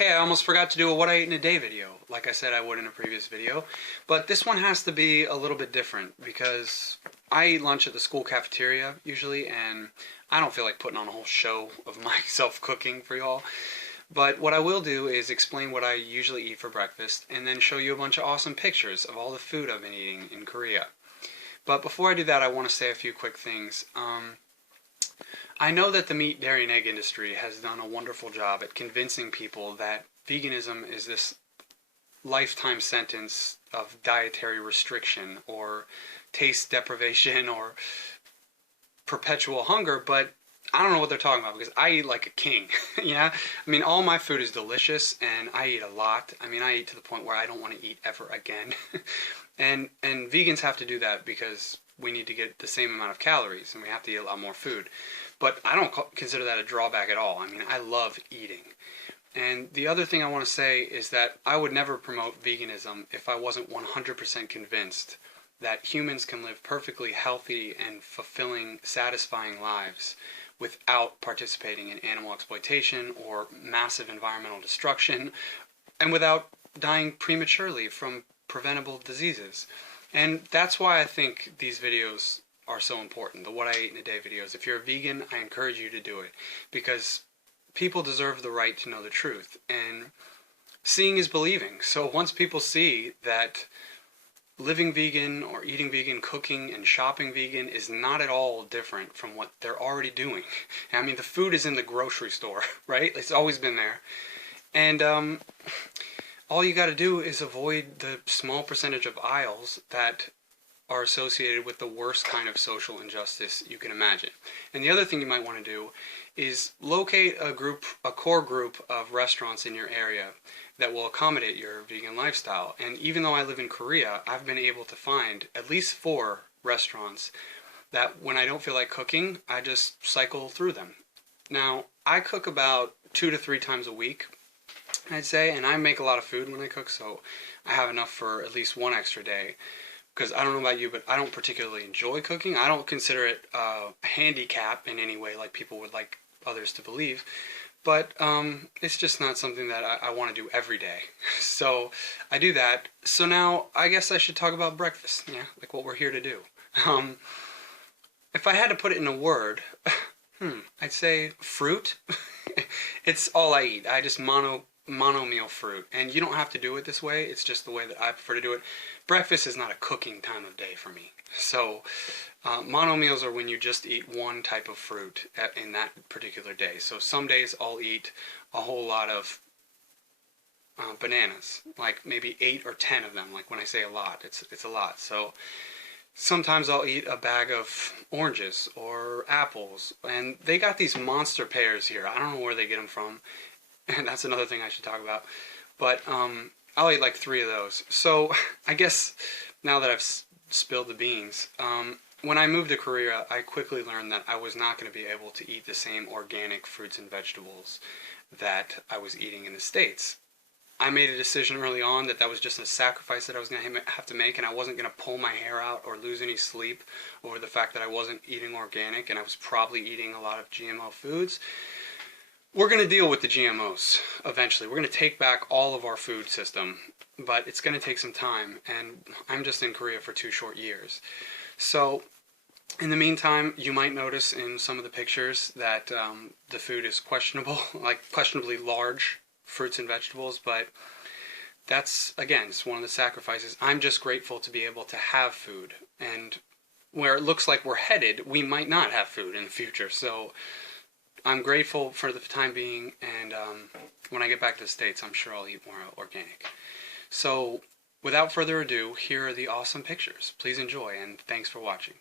Hey, I almost forgot to do a what I ate in a day video, like I said I would in a previous video. But this one has to be a little bit different because I eat lunch at the school cafeteria usually, and I don't feel like putting on a whole show of myself cooking for y'all. But what I will do is explain what I usually eat for breakfast and then show you a bunch of awesome pictures of all the food I've been eating in Korea. But before I do that, I want to say a few quick things. I know that the meat, dairy, and egg industry has done a wonderful job at convincing people that veganism is this lifetime sentence of dietary restriction or taste deprivation or perpetual hunger, but I don't know what they're talking about because I eat like a king. Yeah, I mean, all my food is delicious and I eat a lot. I mean, I eat to the point where I don't want to eat ever again. and vegans have to do that because we need to get the same amount of calories and we have to eat a lot more food. But I don't consider that a drawback at all. I mean, I love eating. And the other thing I want to say is that I would never promote veganism if I wasn't 100% convinced that humans can live perfectly healthy and fulfilling, satisfying lives without participating in animal exploitation or massive environmental destruction, and without dying prematurely from preventable diseases. And that's why I think these videos are so important, the What I Ate in a Day videos. If you're a vegan, I encourage you to do it, because people deserve the right to know the truth, and seeing is believing. So once people see that living vegan or eating vegan, cooking and shopping vegan is not at all different from what they're already doing. I mean, the food is in the grocery store, right? It's always been there. And all you got to do is avoid the small percentage of aisles that are associated with the worst kind of social injustice you can imagine. And the other thing you might want to do is locate a core group of restaurants in your area that will accommodate your vegan lifestyle. And even though I live in Korea, I've been able to find at least 4 restaurants that when I don't feel like cooking, I just cycle through them. Now, I cook about 2 to 3 times a week, I'd say, and I make a lot of food when I cook, so I have enough for at least one extra day. Because I don't know about you, but I don't particularly enjoy cooking. I don't consider it a handicap in any way like people would like others to believe. But it's just not something that I want to do every day. So I do that. So now I guess I should talk about breakfast. Yeah, like what we're here to do. If I had to put it in a word, I'd say fruit. It's all I eat. I just mono meal fruit, and you don't have to do it this way. It's just the way that I prefer to do it. Breakfast is not a cooking time of day for me, so mono meals are when you just eat one type of fruit in that particular day. So some days I'll eat a whole lot of bananas, like maybe 8 or 10 of them. Like when I say a lot, it's a lot. So sometimes I'll eat a bag of oranges or apples, and they got these monster pears here. I don't know where they get them from. And that's another thing I should talk about. But I'll eat like 3 of those. So I guess now that I've spilled the beans, when I moved to Korea, I quickly learned that I was not going to be able to eat the same organic fruits and vegetables that I was eating in the States. I made a decision early on that was just a sacrifice that I was going to have to make, and I wasn't going to pull my hair out or lose any sleep over the fact that I wasn't eating organic and I was probably eating a lot of GMO foods. We're going to deal with the GMOs eventually. We're going to take back all of our food system, but it's going to take some time, and I'm just in Korea for 2 short years. So in the meantime, you might notice in some of the pictures that the food is questionable, like questionably large fruits and vegetables, but that's, again, it's one of the sacrifices. I'm just grateful to be able to have food, and where it looks like we're headed, we might not have food in the future, so I'm grateful for the time being, and when I get back to the States, I'm sure I'll eat more organic. So, without further ado, here are the awesome pictures. Please enjoy, and thanks for watching.